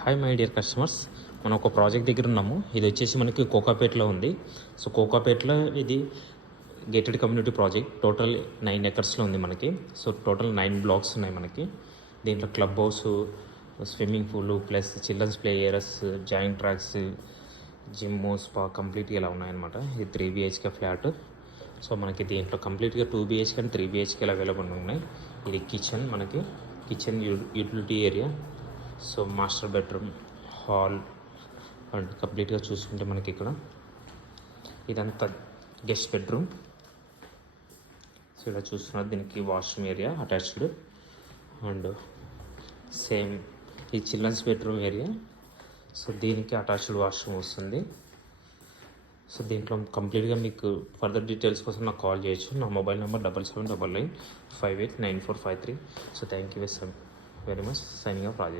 Hi my dear customers, మనం ఒక project దగ్గర ఉన్నాము. ఇది వచ్చేసి మనకి కోకాపేట్లో ఉంది. సో కోకాపేట్లో ఇది గేటెడ్ కమ్యూనిటీ ప్రాజెక్ట్. టోటల్ 9 ఎకర్స్లో ఉంది మనకి. సో టోటల్ 9 బ్లాక్స్ ఉన్నాయి మనకి. దీంట్లో club house, swimming pool plus children's play areas, joint tracks, gym, spa కంప్లీట్గా ఇలా ఉన్నాయన్నమాట. ఇది 3 BHK ఫ్లాట్. సో మనకి దీంట్లో కంప్లీట్గా 2 BHK అండ్ 3 BHK అవైలబుల్ ఉన్నాయి. ఇది కిచెన్, మనకి kitchen utility area. So master bedroom, hall and కంప్లీట్గా చూసుకుంటే మనకి ఇక్కడ ఇదంతా గెస్ట్ బెడ్రూమ్. సో ఇలా చూస్తున్నారు, దీనికి washroom area attached. And same ఈ చిల్డ్రన్స్ బెడ్రూమ్ ఏరియా. సో దీనికి అటాచ్డ్ వాష్రూమ్ వస్తుంది. సో దీంట్లో కంప్లీట్గా మీకు ఫర్దర్ డీటెయిల్స్ కోసం నాకు కాల్ చేయొచ్చు. నా mobile number 7799589453. So thank you very much. Signing off Rajesh.